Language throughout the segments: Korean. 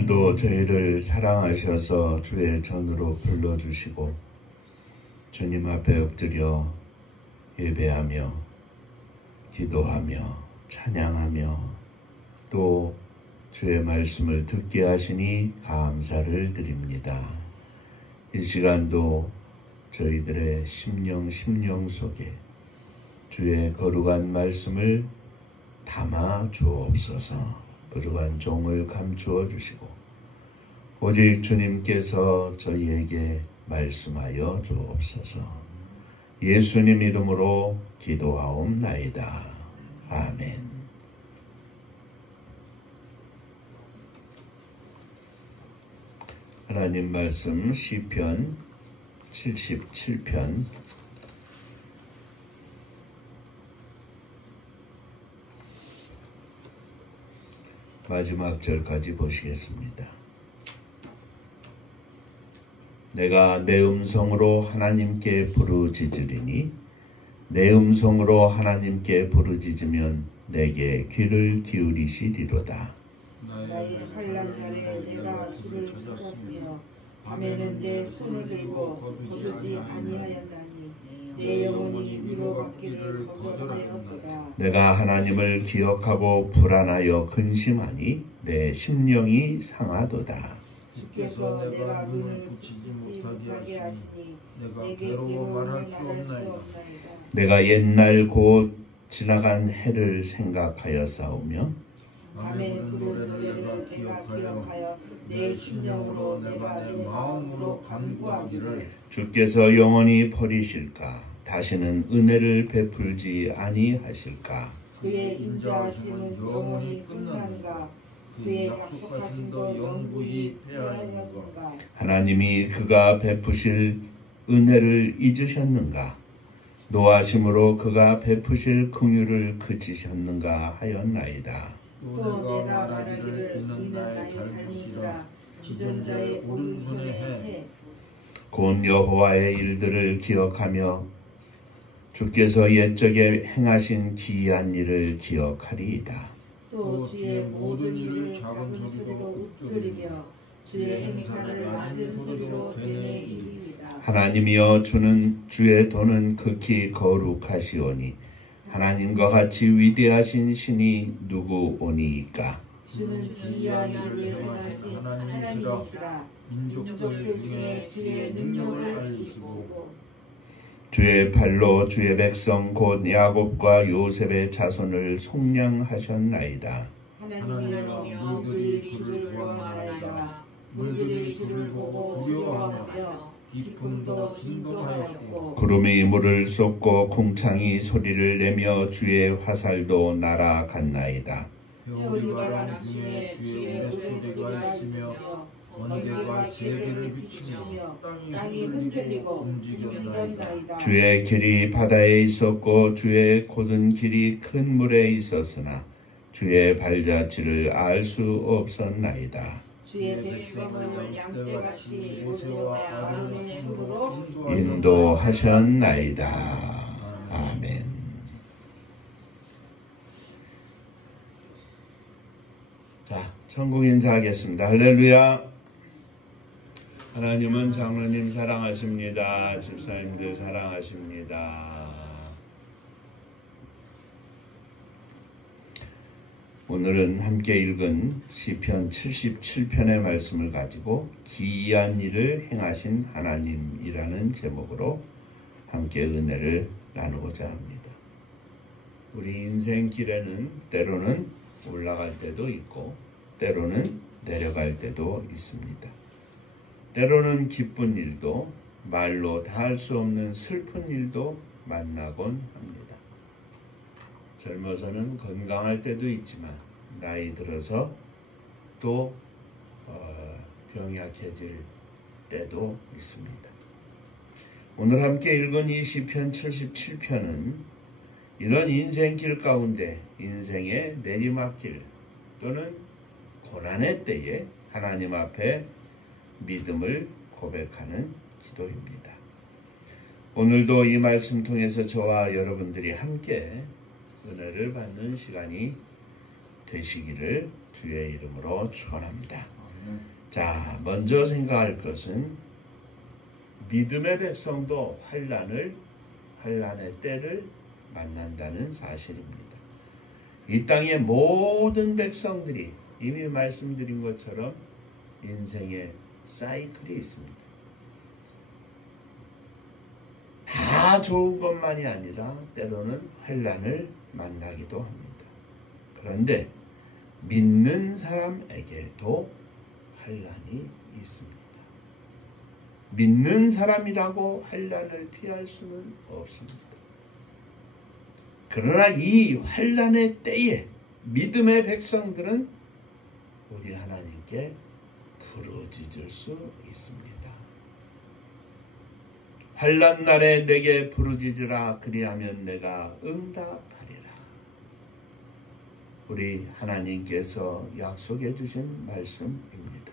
오늘도 저희를 사랑하셔서 주의 전으로 불러주시고 주님 앞에 엎드려 예배하며 기도하며 찬양하며 또 주의 말씀을 듣게 하시니 감사를 드립니다. 이 시간도 저희들의 심령 속에 주의 거룩한 말씀을 담아 주옵소서. 거룩한 종을 감추어 주시고 오직 주님께서 저희에게 말씀하여 주옵소서. 예수님 이름으로 기도하옵나이다. 아멘. 하나님 말씀 시편 77편 마지막 절까지 보시겠습니다. 내가 내 음성으로 하나님께 부르짖으리니 내 음성으로 하나님께 부르짖으면 내게 귀를 기울이시리로다. 나의 환난날에 내가 주를 찾았으며 밤에는 내 손을 들고 거두지 아니하였나니 내 영혼이 위로받기를 거절하였도다. 내가 하나님을 기억하고 불안하여 근심하니 내 심령이 상하도다. 주께서 내가 눈을 붙이지 못하게 하시니 내게 괴로워 말할 수 없나이다. 내가 옛날 곧 지나간 해를 생각하여 싸우며 밤에 부르는 노래를 내가 기억하여 내 심령으로 내가 내 마음으로 간구하기를 주께서 영원히 버리실까? 다시는 은혜를 베풀지 아니하실까? 그의 인자하심은 영원히 끝나는가? 그의 약속하심도 영구히 패하였는가? 하나님이 그가 베푸실 은혜를 잊으셨는가? 노하심으로 그가 베푸실 긍휼을 그치셨는가 하였나이다. 또 내가 말하기를 이는 나의 잘못이라 지존자의 오른손에 해. 곧 여호와의 일들을 기억하며 주께서 옛적에 행하신 기이한 일을 기억하리이다. 또 주의 모든 일을 작은 소리로 읊조리며 주의 행사를 낮은 소리로 되뇌이리이다. 하나님이여 주의 도는 극히 거룩하시오니 하나님과 같이 위대하신 신이 누구오니이까? 주는 기이한 일을 행하신 하나님이시라. 민족들 중에 주의 능력을 알리시고 주의 팔로 주의 백성 곧 야곱과 요셉의 자손을 속량하셨나이다. 하나님이여 물들이 주를 보아하나이다. 물들이 주를 보고 두려워하며 기쁨도 진동하였고 구름이 물을 쏟고 궁창이 소리를 내며 주의 화살도 날아갔나이다. 별이 바람 중에 주의 의소리가 있으며 번개가 세계를 비추며 땅이 흔들리고 움직였나이다. 주의 길이 바다에 있었고 주의 곧은 길이 큰 물에 있었으나 주의 발자취를 알 수 없었나이다. 주의 백성을 양떼같이 모세와 아론의 손으로 인도하셨나이다. 아멘. 자, 천국 인사하겠습니다. 할렐루야. 하나님은 장로님 사랑하십니다. 집사님들 사랑하십니다. 오늘은 함께 읽은 시편 77편의 말씀을 가지고 기이한 일을 행하신 하나님이라는 제목으로 함께 은혜를 나누고자 합니다. 우리 인생길에는 때로는 올라갈 때도 있고 때로는 내려갈 때도 있습니다. 때로는 기쁜 일도 말로 다 할 수 없는 슬픈 일도 만나곤 합니다. 젊어서는 건강할 때도 있지만 나이 들어서 또 병약해질 때도 있습니다. 오늘 함께 읽은 이 시편 77편은 이런 인생길 가운데 인생의 내리막길 또는 고난의 때에 하나님 앞에 믿음을 고백하는 기도입니다. 오늘도 이 말씀 통해서 저와 여러분들이 함께 은혜를 받는 시간이 되시기를 주의 이름으로 축원합니다. 자, 먼저 생각할 것은 믿음의 백성도 환난의 때를 만난다는 사실입니다. 이 땅의 모든 백성들이 이미 말씀드린 것처럼 인생의 사이클이 있습니다. 다 좋은 것만이 아니라 때로는 환난을 만나기도 합니다. 그런데 믿는 사람에게도 환난이 있습니다. 믿는 사람이라고 환난을 피할 수는 없습니다. 그러나 이 환난의 때에 믿음의 백성들은 우리 하나님께 부르짖을 수 있습니다. 환난 날에 내게 부르짖으라, 그리하면 내가 응답하리라. 우리 하나님께서 약속해 주신 말씀입니다.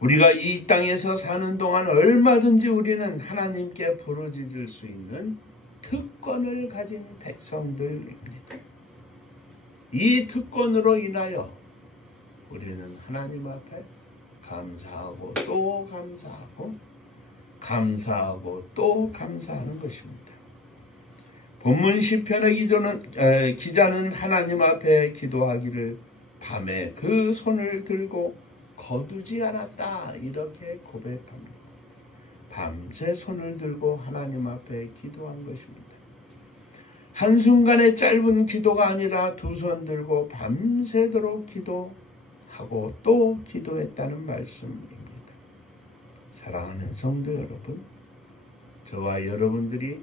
우리가 이 땅에서 사는 동안 얼마든지 우리는 하나님께 부르짖을 수 있는 특권을 가진 백성들입니다. 이 특권으로 인하여 우리는 하나님 앞에 감사하고 또 감사하고 감사하고 또 감사하는 것입니다. 본문 시편의 기자는 하나님 앞에 기도하기를 밤에 그 손을 들고 거두지 않았다, 이렇게 고백합니다. 밤새 손을 들고 하나님 앞에 기도한 것입니다. 한순간의 짧은 기도가 아니라 두 손 들고 밤새도록 기도하고 또 기도했다는 말씀입니다. 사랑하는 성도 여러분, 저와 여러분들이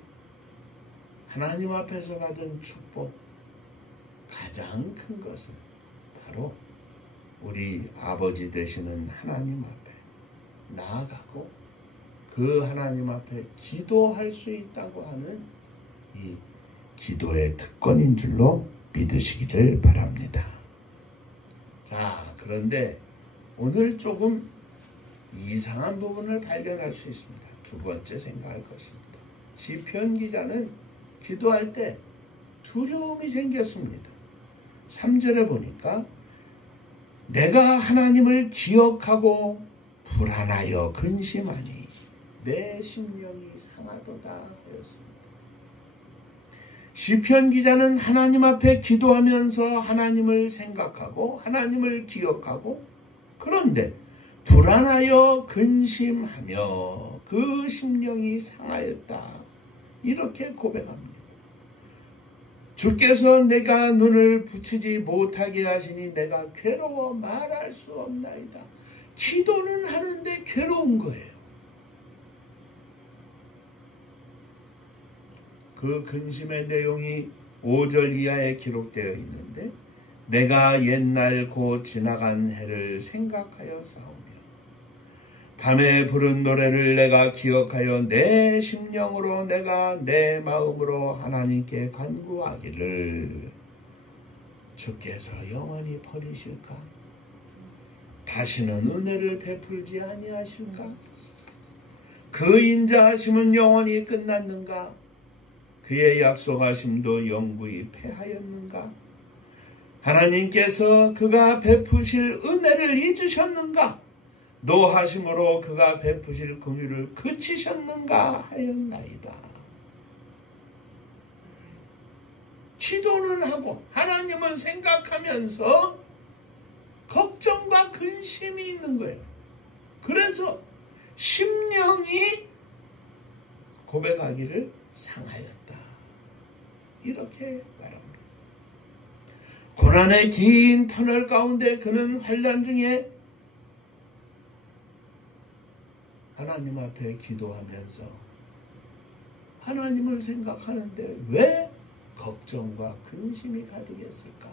하나님 앞에서 받은 축복, 가장 큰 것은 바로 우리 아버지 되시는 하나님 앞에 나아가고 그 하나님 앞에 기도할 수 있다고 하는 이 기도의 특권인 줄로 믿으시기를 바랍니다. 자, 그런데 오늘 조금 이상한 부분을 발견할 수 있습니다. 두 번째 생각할 것입니다. 시편 기자는 기도할 때 두려움이 생겼습니다. 3절에 보니까 내가 하나님을 기억하고 불안하여 근심하니 내 심령이 상하도다 하였습니다. 시편 기자는 하나님 앞에 기도하면서 하나님을 생각하고 하나님을 기억하고, 그런데 불안하여 근심하며 그 심령이 상하였다, 이렇게 고백합니다. 주께서 내가 눈을 붙이지 못하게 하시니 내가 괴로워 말할 수 없나이다. 기도는 하는데 괴로운 거예요. 그 근심의 내용이 5절 이하에 기록되어 있는데, 내가 옛날 곧 지나간 해를 생각하여 싸우며 밤에 부른 노래를 내가 기억하여 내 심령으로 내가 내 마음으로 하나님께 간구하기를, 주께서 영원히 버리실까? 다시는 은혜를 베풀지 아니하실까? 그 인자하심은 영원히 끝났는가? 그의 약속하심도 영구히 패하였는가? 하나님께서 그가 베푸실 은혜를 잊으셨는가? 노하심으로 그가 베푸실 긍휼을 그치셨는가 하였나이다. 기도는 하고 하나님은 생각하면서 걱정과 근심이 있는 거예요. 그래서 심령이 고백하기를 상하였다, 이렇게 말합니다. 고난의 긴 터널 가운데 그는 환난 중에 하나님 앞에 기도하면서 하나님을 생각하는데 왜 걱정과 근심이 가득했을까?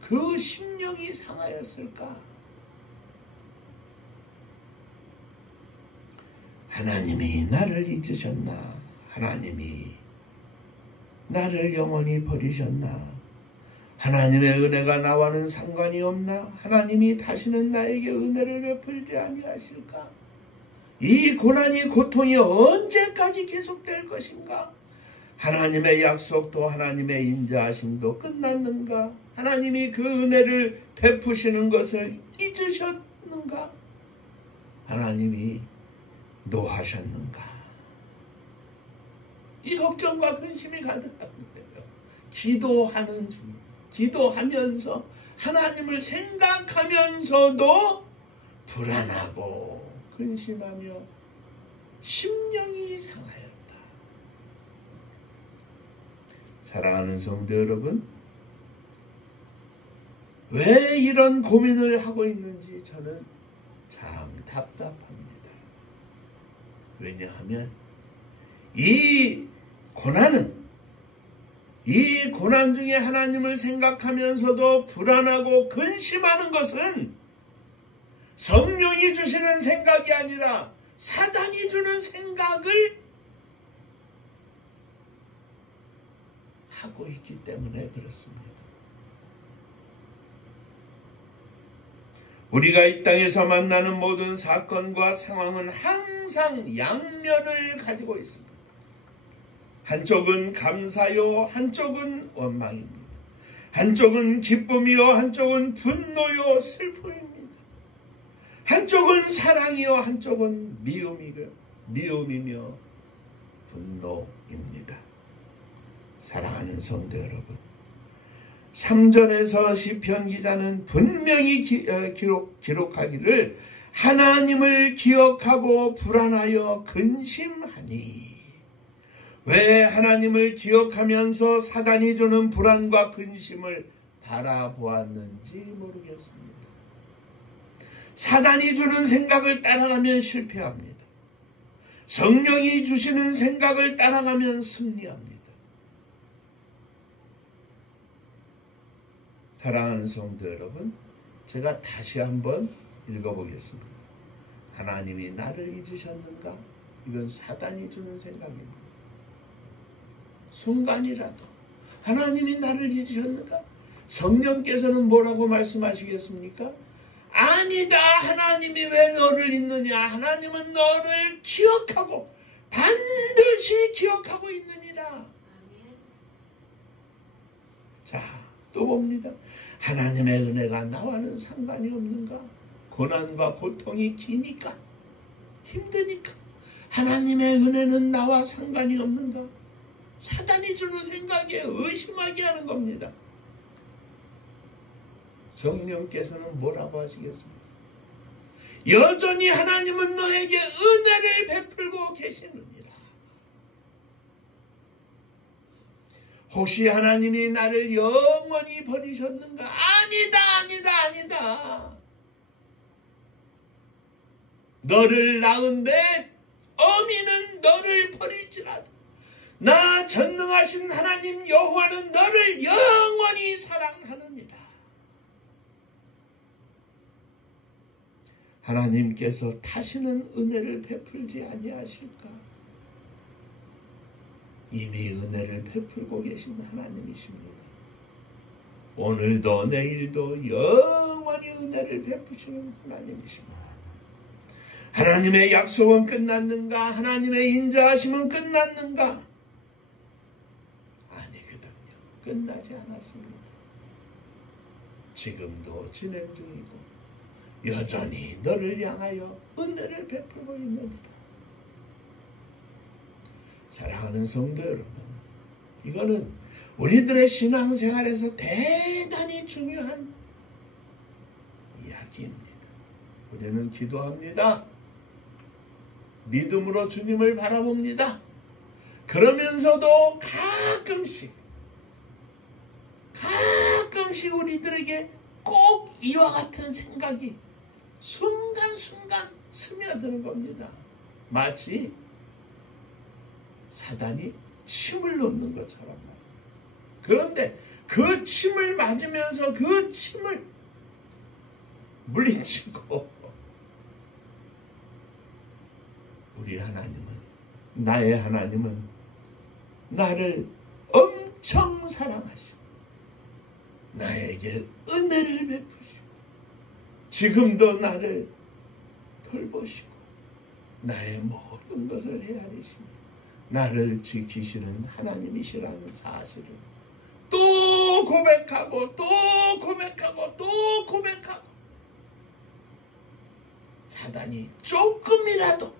그 심령이 상하였을까? 하나님이 나를 잊으셨나? 하나님이 나를 영원히 버리셨나? 하나님의 은혜가 나와는 상관이 없나? 하나님이 다시는 나에게 은혜를 베풀지 아니하실까? 이 고난이 고통이 언제까지 계속될 것인가? 하나님의 약속도 하나님의 인자하심도 끝났는가? 하나님이 그 은혜를 베푸시는 것을 잊으셨는가? 하나님이 노하셨는가? 이 걱정과 근심이 가득한 거예요. 기도하면서 하나님을 생각하면서도 불안하고 근심하며 심령이 상하였다. 사랑하는 성도 여러분, 왜 이런 고민을 하고 있는지 저는 참 답답합니다. 왜냐하면 이 고난 중에 하나님을 생각하면서도 불안하고 근심하는 것은 성령이 주시는 생각이 아니라 사단이 주는 생각을 하고 있기 때문에 그렇습니다. 우리가 이 땅에서 만나는 모든 사건과 상황은 항상 양면을 가지고 있습니다. 한쪽은 감사요, 한쪽은 원망입니다. 한쪽은 기쁨이요, 한쪽은 분노요, 슬픔입니다. 한쪽은 사랑이요, 한쪽은 미움이며 분노입니다. 사랑하는 성도 여러분, 3절에서 시편 기자는 분명히 기록하기를 하나님을 기억하고 불안하여 근심하니, 왜 하나님을 기억하면서 사단이 주는 불안과 근심을 바라보았는지 모르겠습니다. 사단이 주는 생각을 따라가면 실패합니다. 성령이 주시는 생각을 따라가면 승리합니다. 사랑하는 성도 여러분, 제가 다시 한번 읽어보겠습니다. 하나님이 나를 잊으셨는가? 이건 사단이 주는 생각입니다. 순간이라도 하나님이 나를 잊으셨는가? 성령께서는 뭐라고 말씀하시겠습니까? 아니다, 하나님이 왜 너를 잊느냐? 하나님은 너를 기억하고 반드시 기억하고 있느니라. 자, 또 봅니다. 하나님의 은혜가 나와는 상관이 없는가? 고난과 고통이 기니까, 힘드니까 하나님의 은혜는 나와 상관이 없는가? 사단이 주는 생각에 의심하게 하는 겁니다. 성령께서는 뭐라고 하시겠습니까? 여전히 하나님은 너에게 은혜를 베풀고 계시느니라. 혹시 하나님이 나를 영원히 버리셨는가? 아니다. 너를 낳은 내 어미는 너를 버릴지라도 나 전능하신 하나님 여호와는 너를 영원히 사랑하느니라. 하나님께서 다시는 은혜를 베풀지 아니하실까? 이미 은혜를 베풀고 계신 하나님이십니다. 오늘도 내일도 영원히 은혜를 베푸시는 하나님이십니다. 하나님의 약속은 끝났는가? 하나님의 인자하심은 끝났는가? 아니거든요. 끝나지 않았습니다. 지금도 진행 중이고 여전히 너를 향하여 은혜를 베풀고 있느니라. 사랑하는 성도 여러분, 이거는 우리들의 신앙생활에서 대단히 중요한 이야기입니다. 우리는 기도합니다. 믿음으로 주님을 바라봅니다. 그러면서도 가끔씩 우리들에게 꼭 이와 같은 생각이 순간순간 스며드는 겁니다. 마치 사단이 침을 놓는 것처럼. 그런데 그 침을 맞으면서 그 침을 물리치고 우리 하나님은, 나의 하나님은 나를 엄청 사랑하시고 나에게 은혜를 베푸시고 지금도 나를 돌보시고 나의 모든 것을 헤아리십니다. 나를 지키시는 하나님이시라는 사실을 또 고백하고 또 고백하고 또 고백하고, 사단이 조금이라도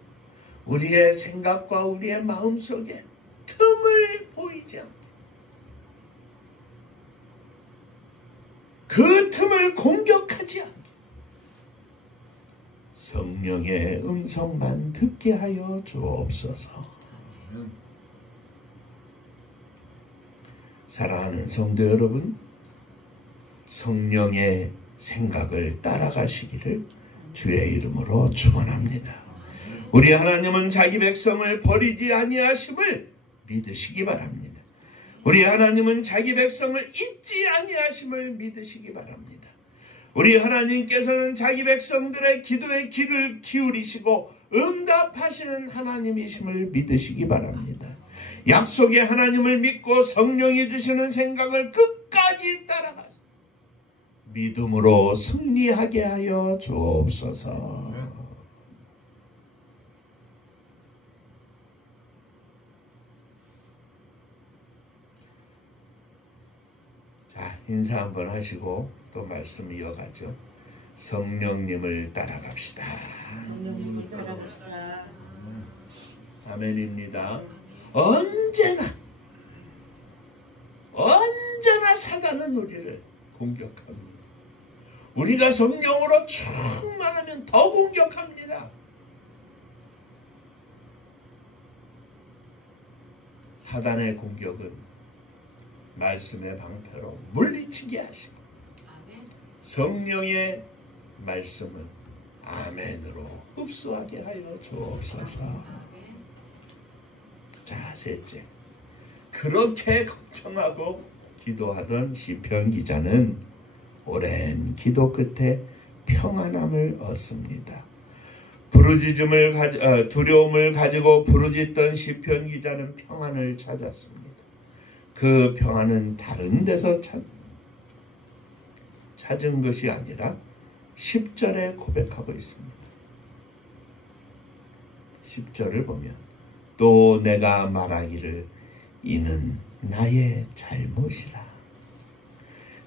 우리의 생각과 우리의 마음속에 틈을 보이지 않게, 그 틈을 공격하지 않게 성령의 음성만 듣게 하여 주옵소서. 사랑하는 성도 여러분, 성령의 생각을 따라가시기를 주의 이름으로 축원합니다. 우리 하나님은 자기 백성을 버리지 아니하심을 믿으시기 바랍니다. 우리 하나님은 자기 백성을 잊지 아니하심을 믿으시기 바랍니다. 우리 하나님께서는 자기 백성들의 기도에 귀를 기울이시고 응답하시는 하나님이심을 믿으시기 바랍니다. 약속의 하나님을 믿고 성령이 주시는 생각을 끝까지 따라가서 믿음으로 승리하게 하여 주옵소서. 자, 인사 한번 하시고 또 말씀 이어가죠. 성령님을 따라갑시다. 성령님을 따라갑시다. 아멘입니다. 언제나 사단은 우리를 공격합니다. 우리가 성령으로 충만하면 더 공격합니다. 사단의 공격은 말씀의 방패로 물리치게 하시고, 성령의 말씀은 아멘으로 흡수하게 하여 주옵소서. 자, 셋째, 그렇게 걱정하고 기도하던 시편 기자는 오랜 기도 끝에 평안함을 얻습니다. 두려움을 가지고 부르짖던 시편 기자는 평안을 찾았습니다. 그 평안은 다른 데서 찾은 것이 아니라 10절에 고백하고 있습니다. 10절을 보면, 또 내가 말하기를 이는 나의 잘못이라.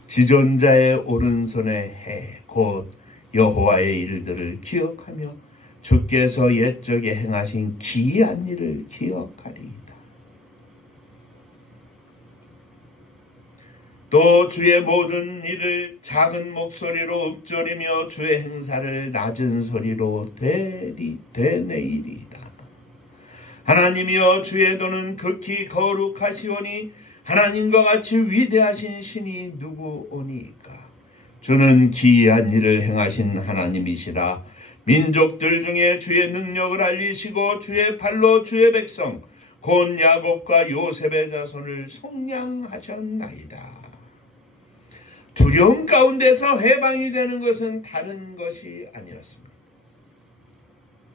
지존자의 오른손에 해 곧 여호와의 일들을 기억하며 주께서 옛적에 행하신 기이한 일을 기억하리이다. 또 주의 모든 일을 작은 목소리로 읊조리며 주의 행사를 낮은 소리로 되뇌이리이다. 하나님이여, 주의 도는 극히 거룩하시오니 하나님과 같이 위대하신 신이 누구오니까. 주는 기이한 일을 행하신 하나님이시라. 민족들 중에 주의 능력을 알리시고 주의 발로 주의 백성 곧 야곱과 요셉의 자손을 속량하셨나이다. 두려움 가운데서 해방이 되는 것은 다른 것이 아니었습니다.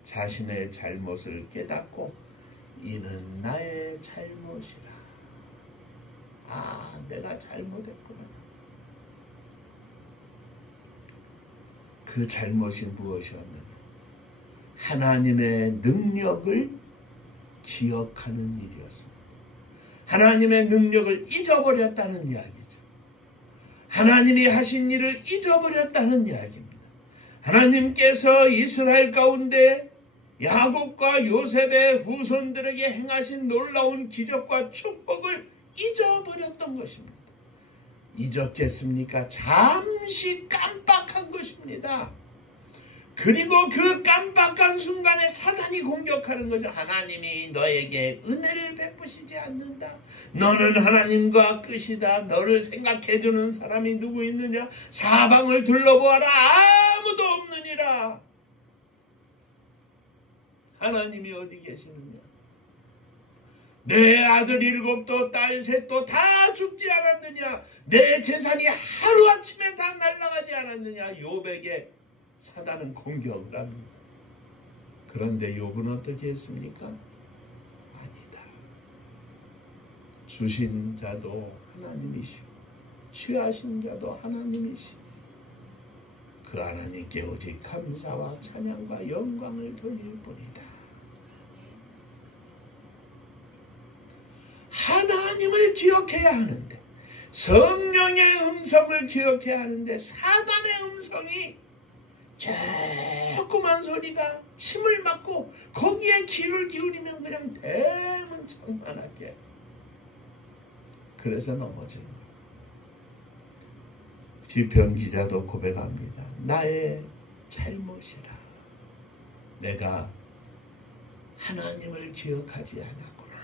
자신의 잘못을 깨닫고 이는 나의 잘못이라. 내가 잘못했구나. 그 잘못이 무엇이었느냐? 하나님의 능력을 기억하는 일이었습니다. 하나님의 능력을 잊어버렸다는 이야기죠. 하나님이 하신 일을 잊어버렸다는 이야기입니다. 하나님께서 이스라엘 가운데 야곱과 요셉의 후손들에게 행하신 놀라운 기적과 축복을 잊어버렸던 것입니다. 잊었겠습니까? 잠시 깜빡한 것입니다. 그리고 그 깜빡한 순간에 사단이 공격하는 거죠. 하나님이 너에게 은혜를 베푸시지 않는다. 너는 하나님과 끝이다. 너를 생각해주는 사람이 누구 있느냐? 사방을 둘러보아라. 아무도 없느니라. 하나님이 어디 계시느냐? 내 아들 7도 딸 3도 다 죽지 않았느냐? 내 재산이 하루아침에 다 날아가지 않았느냐? 욥에게 사단은 공격을 합니다. 그런데 욥은 어떻게 했습니까? 아니다. 주신 자도 하나님이시고 취하신 자도 하나님이시고 그 하나님께 오직 감사와 찬양과 영광을 돌릴 뿐이다. 기억해야 하는데, 성령의 음성을 기억해야 하는데, 사단의 음성이 조그만 소리가 침을 맞고 거기에 귀를 기울이면 그냥 대문짝만하게, 그래서 넘어지는 거예요. 시편 기자도 고백합니다. 나의 잘못이라 내가 하나님을 기억하지 않았구나.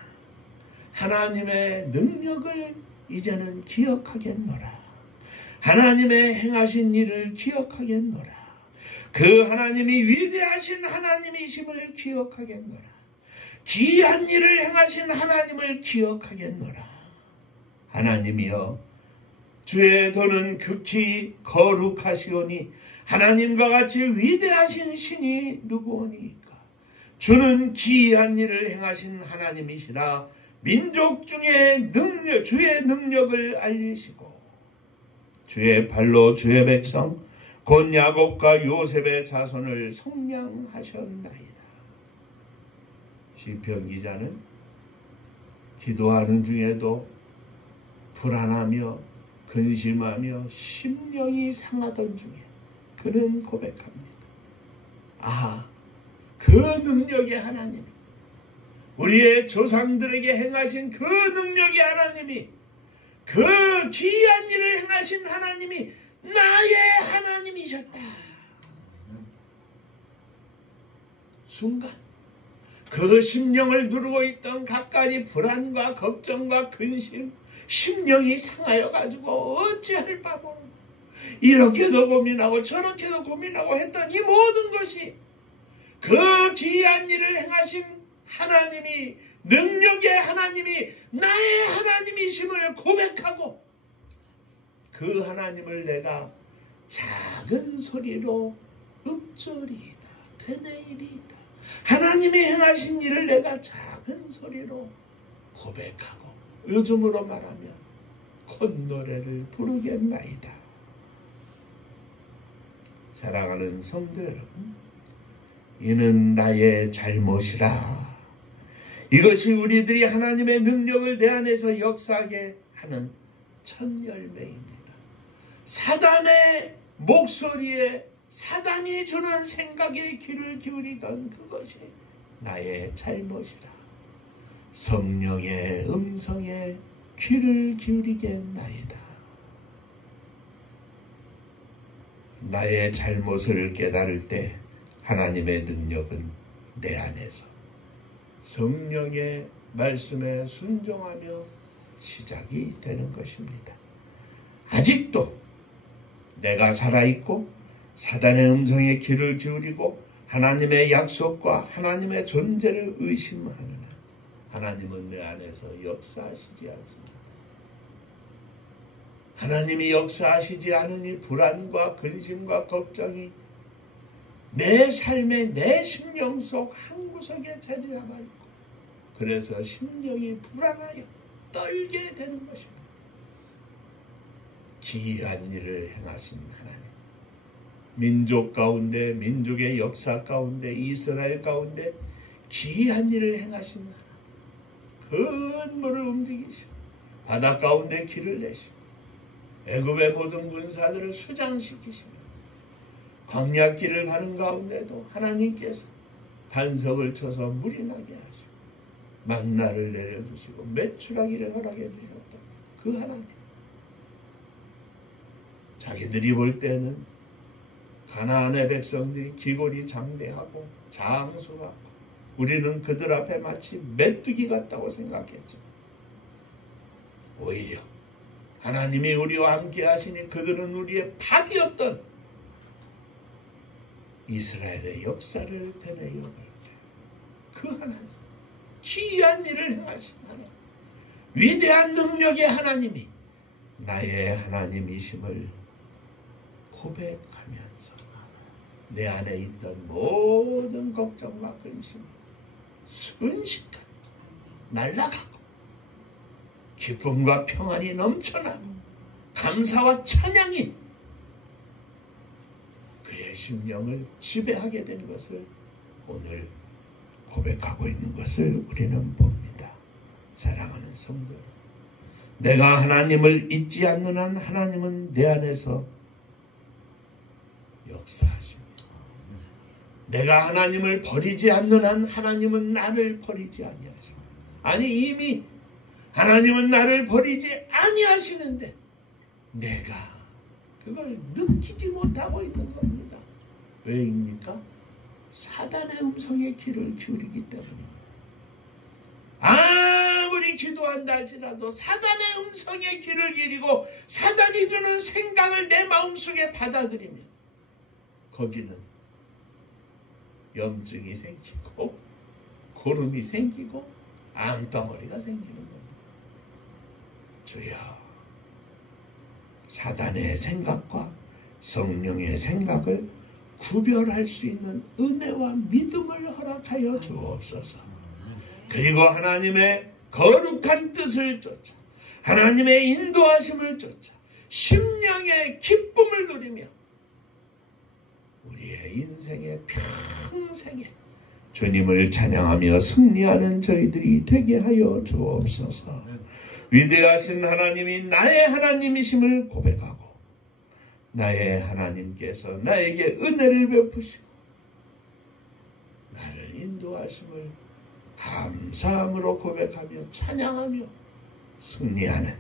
하나님의 능력을 이제는 기억하겠노라. 하나님의 행하신 일을 기억하겠노라. 그 하나님이 위대하신 하나님이심을 기억하겠노라. 기이한 일을 행하신 하나님을 기억하겠노라. 하나님이여, 주의 도는 극히 거룩하시오니 하나님과 같이 위대하신 신이 누구오니까. 주는 기이한 일을 행하신 하나님이시라. 민족 중에 주의 능력을 알리시고 주의 발로 주의 백성 곧 야곱과 요셉의 자손을 속량하셨나이다. 시편 기자는 기도하는 중에도 불안하며 근심하며 심령이 상하던 중에 그는 고백합니다. 아, 그 능력의 하나님, 우리의 조상들에게 행하신 그 능력의 하나님이, 그 기이한 일을 행하신 하나님이 나의 하나님이셨다. 순간 그 심령을 누르고 있던 갖가지 불안과 걱정과 근심, 심령이 상하여 가지고 어찌할 바 모르고 이렇게도 고민하고 저렇게도 고민하고 했던 이 모든 것이 그 기이한 일을 행하신 하나님이, 능력의 하나님이 나의 하나님이심을 고백하고 그 하나님을 내가 작은 소리로 읊조리이다, 되뇌이리이다. 하나님이 행하신 일을 내가 작은 소리로 고백하고, 요즘으로 말하면 콧노래를 부르겠나이다. 사랑하는 성도 여러분, 이는 나의 잘못이라. 이것이 우리들이 하나님의 능력을 내 안에서 역사하게 하는 첫 열매입니다. 사단의 목소리에, 사단이 주는 생각에 귀를 기울이던 그것이 나의 잘못이라. 성령의 음성에 귀를 기울이겠나이다. 나의 잘못을 깨달을 때 하나님의 능력은 내 안에서 성령의 말씀에 순종하며 시작이 되는 것입니다. 아직도 내가 살아있고 사단의 음성에 귀를 기울이고 하나님의 약속과 하나님의 존재를 의심하느나 하나님은 내 안에서 역사하시지 않습니다. 하나님이 역사하시지 않으니 불안과 근심과 걱정이 내 삶의, 내 심령 속 한 구석에 자리 잡아 있고, 그래서 심령이 불안하여 떨게 되는 것입니다. 기이한 일을 행하신 하나님, 민족 가운데, 민족의 역사 가운데, 이스라엘 가운데 기이한 일을 행하신 하나님, 큰 물을 움직이시고 바다 가운데 길을 내시고 애굽의 모든 군사들을 수장시키시면서 광야길을 가는 가운데도 하나님께서 반석을 쳐서 물이 나게 하시고 만나를 내려주시고 메추라기를 허락해 주셨다. 그 하나님, 자기들이 볼 때는 가나안의 백성들이 기골이 장대하고 장수하고 우리는 그들 앞에 마치 메뚜기 같다고 생각했죠. 오히려 하나님이 우리와 함께 하시니 그들은 우리의 밥이었던 이스라엘의 역사를 되뇌어 갈 때 그 하나님, 기이한 일을 행하신 하나님, 위대한 능력의 하나님이 나의 하나님이심을 고백하면서 내 안에 있던 모든 걱정과 근심이 순식간에 날아가고 기쁨과 평안이 넘쳐나고 감사와 찬양이 그의 심령을 지배하게 된 것을 오늘 고백하고 있는 것을 우리는 봅니다. 사랑하는 성도, 내가 하나님을 잊지 않는 한 하나님은 내 안에서 역사하십니다. 내가 하나님을 버리지 않는 한 하나님은 나를 버리지 아니하십니다. 아니 이미 하나님은 나를 버리지 아니하시는데 내가 그걸 느끼지 못하고 있는 겁니다. 왜입니까? 사단의 음성에 귀를 기울이기 때문입니다. 아무리 기도한다 할지라도 사단의 음성에 귀를 기울이고 사단이 주는 생각을 내 마음속에 받아들이면 거기는 염증이 생기고 고름이 생기고 암덩어리가 생기는 겁니다. 주여, 사단의 생각과 성령의 생각을 구별할 수 있는 은혜와 믿음을 허락하여 주옵소서. 그리고 하나님의 거룩한 뜻을 쫓아 하나님의 인도하심을 쫓아 심령의 기쁨을 누리며 우리의 인생의 평생에 주님을 찬양하며 승리하는 저희들이 되게 하여 주옵소서. 위대하신 하나님이 나의 하나님이심을 고백하고 나의 하나님께서 나에게 은혜를 베푸시고 나를 인도하심을 감사함으로 고백하며 찬양하며 승리하는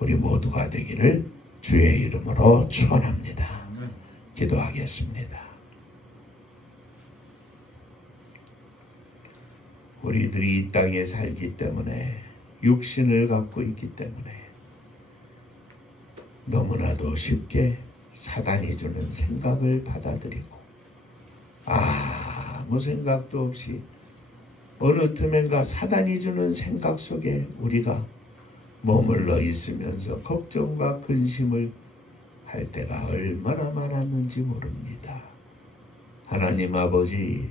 우리 모두가 되기를 주의 이름으로 축원합니다. 기도하겠습니다. 우리들이 이 땅에 살기 때문에 육신을 갖고 있기 때문에 너무나도 쉽게 사단이 주는 생각을 받아들이고 아무 생각도 없이 어느 틈엔가 사단이 주는 생각 속에 우리가 머물러 있으면서 걱정과 근심을 할 때가 얼마나 많았는지 모릅니다. 하나님 아버지,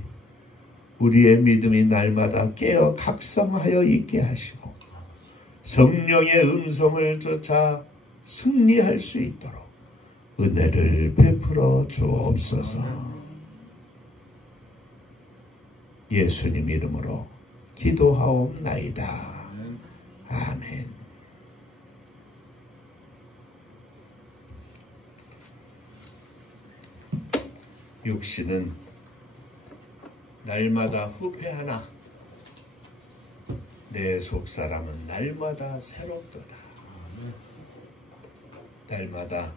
우리의 믿음이 날마다 깨어 각성하여 있게 하시고 성령의 음성을 쫓아 승리할 수 있도록 은혜를 베풀어 주옵소서. 예수님 이름으로 기도하옵나이다. 아멘. 육신은 날마다 후패하나 내 속사람은 날마다 새롭도다. 날마다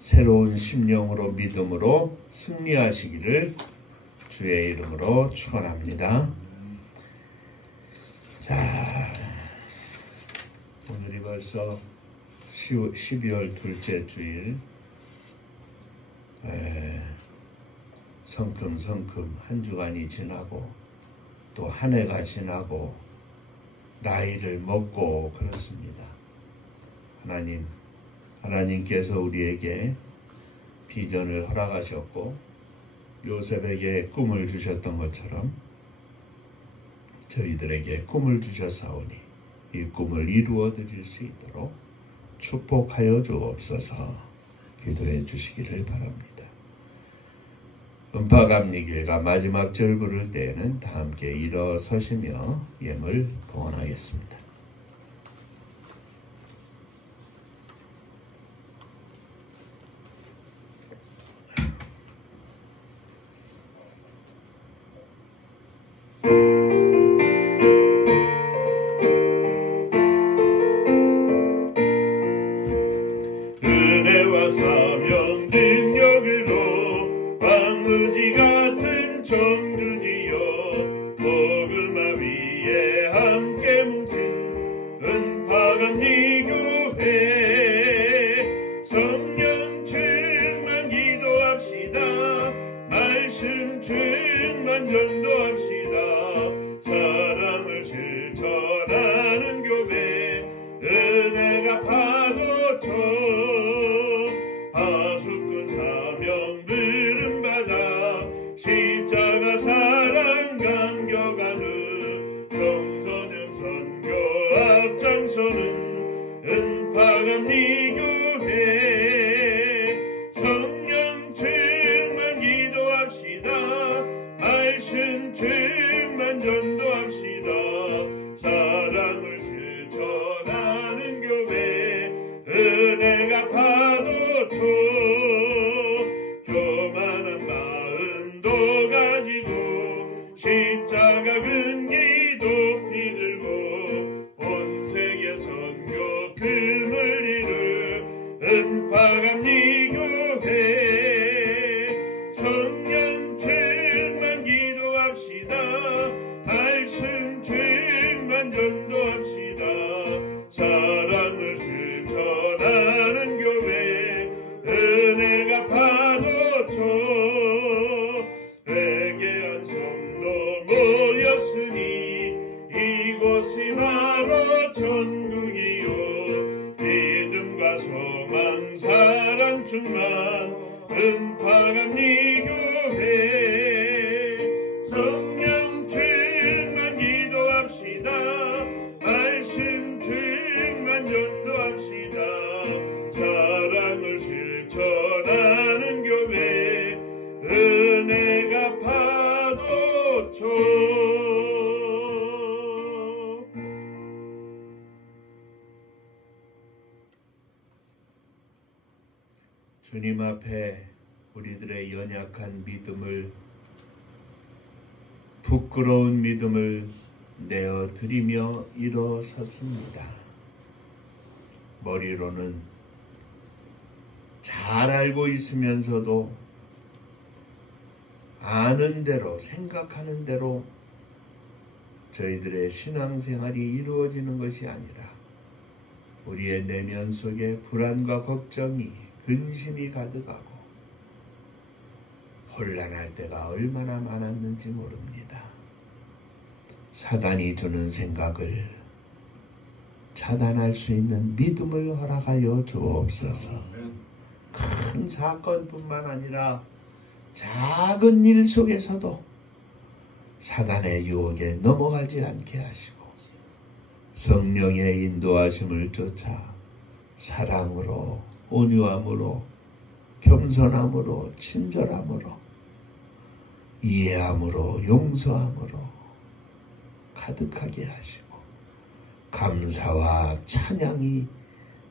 새로운 심령으로 믿음으로 승리하시기를 주의 이름으로 축원합니다. 자, 오늘이 벌써 12월 둘째 주일, 성큼성큼 한 주간이 지나고 또 한 해가 지나고 나이를 먹고 그렇습니다. 하나님께서 우리에게 비전을 허락하셨고 요셉에게 꿈을 주셨던 것처럼 저희들에게 꿈을 주셨사오니 이 꿈을 이루어 드릴 수 있도록 축복하여 주옵소서. 기도해 주시기를 바랍니다. 음파감리교회가 마지막 절 부를 때에는 다 함께 일어서시며 예물 봉헌하겠습니다. 은혜와 사명 능력으로 황무지 같은 청주지여 복음화 위에 함께 뭉친 은파감리교회 성령 충만 기도합시다. 말씀 충만 전도합시다. 사랑을 실천하는 교회 은혜가 파도쳐 파수꾼 사명 부름받아 십자가 사랑 감격하는 청소년 선교 앞장서는 은파감리교회 성령 충만 기도합시다. 말씀 충만 전도합시다. 사랑을 실천하는 교회 사랑을 실천하는 교회 은혜가 파도쳐 회개한 성도 모였으니 이곳이 바로 천국이요 믿음과 소망 사랑 충만 은파감리 교회 성령 충만 기도합시다 말씀 충만 전도합시다 사랑을 실천하는 교회 은혜가 파도쳐 주님 앞에 우리들의 연약한 믿음을 부끄러운 믿음을 내어드리며 일어섰습니다. 머리로는 잘 알고 있으면서도 아는 대로 생각하는 대로 저희들의 신앙생활이 이루어지는 것이 아니라 우리의 내면 속에 불안과 걱정이 근심이 가득하고 혼란할 때가 얼마나 많았는지 모릅니다. 사단이 주는 생각을 차단할 수 있는 믿음을 허락하여 주옵소서. 큰 사건뿐만 아니라 작은 일 속에서도 사단의 유혹에 넘어가지 않게 하시고 성령의 인도하심을 쫓아 사랑으로 온유함으로 겸손함으로 친절함으로 이해함으로 용서함으로 가득하게 하시고 감사와 찬양이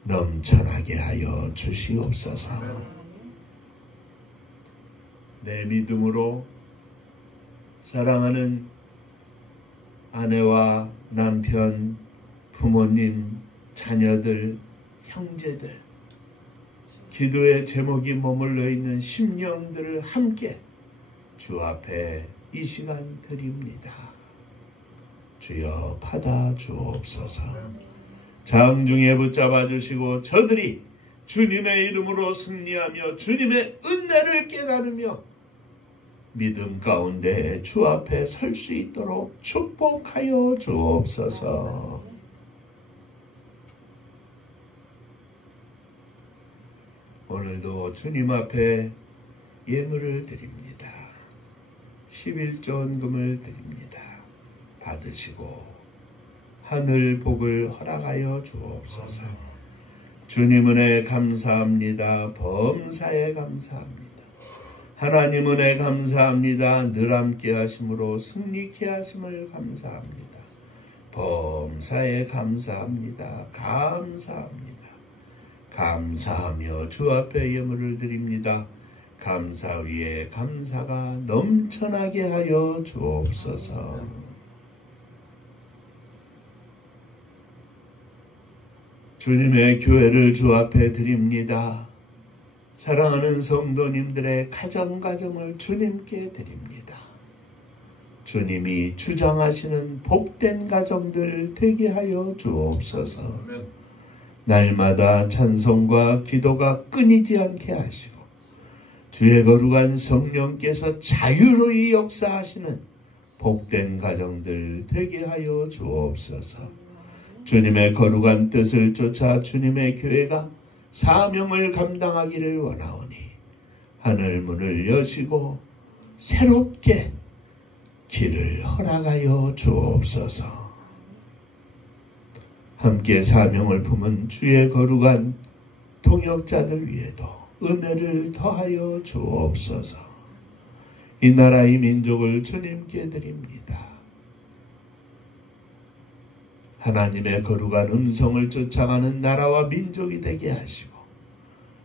넘쳐나게 하여 주시옵소서. 내 믿음으로 사랑하는 아내와 남편, 부모님, 자녀들, 형제들, 기도의 제목이 머물러 있는 심령들을 함께 주 앞에 이 시간 드립니다. 주여 받아 주옵소서. 장중에 붙잡아 주시고 저들이 주님의 이름으로 승리하며 주님의 은혜를 깨달으며 믿음 가운데 주 앞에 설 수 있도록 축복하여 주옵소서. 오늘도 주님 앞에 예물을 드립니다. 11조원금을 드립니다. 받으시고 하늘 복을 허락하여 주옵소서. 주님 은혜 감사합니다. 범사에 감사합니다. 하나님 은혜 감사합니다. 늘 함께 하심으로 승리케 하심을 감사합니다. 범사에 감사합니다. 감사합니다. 감사하며 주 앞에 예물을 드립니다. 감사 위에 감사가 넘쳐나게 하여 주옵소서. 주님의 교회를 주 앞에 드립니다. 사랑하는 성도님들의 가정을 주님께 드립니다. 주님이 주장하시는 복된 가정들 되게 하여 주옵소서. 날마다 찬송과 기도가 끊이지 않게 하시고 주의 거룩한 성령께서 자유로이 역사하시는 복된 가정들 되게 하여 주옵소서. 주님의 거룩한 뜻을 쫓아 주님의 교회가 사명을 감당하기를 원하오니 하늘 문을 여시고 새롭게 길을 허락하여 주옵소서. 함께 사명을 품은 주의 거룩한 동역자들 위에도 은혜를 더하여 주옵소서. 이 나라 이 민족을 주님께 드립니다. 하나님의 거룩한 음성을 쫓아가는 나라와 민족이 되게 하시고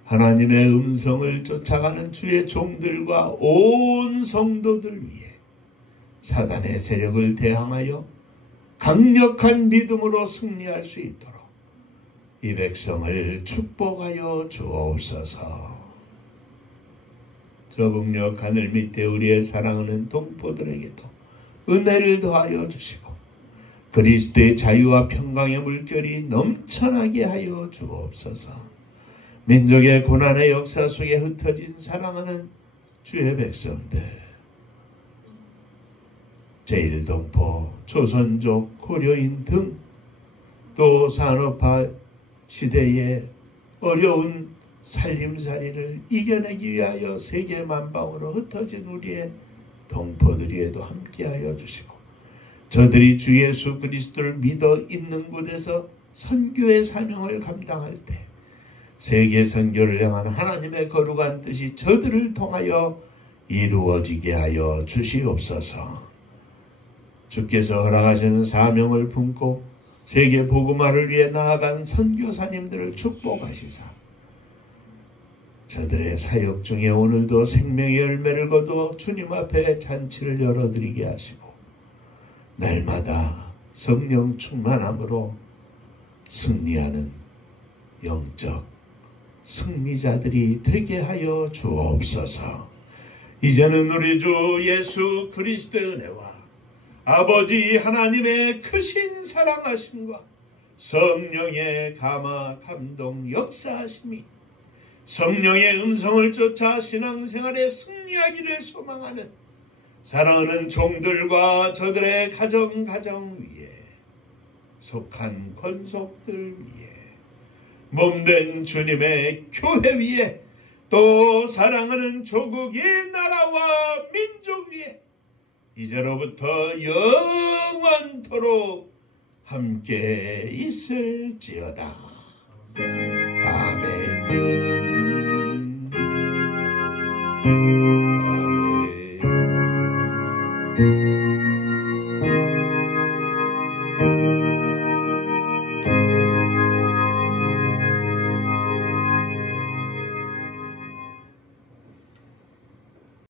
하나님의 음성을 쫓아가는 주의 종들과 온 성도들 위해 사단의 세력을 대항하여 강력한 믿음으로 승리할 수 있도록 이 백성을 축복하여 주옵소서. 저 북녘 하늘 밑에 우리의 사랑하는 동포들에게도 은혜를 더하여 주시고 그리스도의 자유와 평강의 물결이 넘쳐나게 하여 주옵소서. 민족의 고난의 역사 속에 흩어진 사랑하는 주의 백성들, 제1동포, 조선족, 고려인 등 또 산업화 시대의 어려운 살림살이를 이겨내기 위하여 세계 만방으로 흩어진 우리의 동포들에도 함께하여 주시고, 저들이 주 예수 그리스도를 믿어 있는 곳에서 선교의 사명을 감당할 때 세계 선교를 향한 하나님의 거룩한 뜻이 저들을 통하여 이루어지게 하여 주시옵소서. 주께서 허락하시는 사명을 품고 세계 복음화를 위해 나아간 선교사님들을 축복하시사 저들의 사역 중에 오늘도 생명의 열매를 거두어 주님 앞에 잔치를 열어드리게 하시고, 날마다 성령 충만함으로 승리하는 영적 승리자들이 되게 하여 주옵소서. 이제는 우리 주 예수 그리스도의 은혜와 아버지 하나님의 크신 사랑하심과 성령의 감화 감동 역사하심이 성령의 음성을 쫓아 신앙생활에 승리하기를 소망하는 사랑하는 종들과 저들의 가정 위에 속한 권속들 위에 몸된 주님의 교회 위에 또 사랑하는 조국의 나라와 민족 위에 이제로부터 영원토록 함께 있을지어다. 아멘.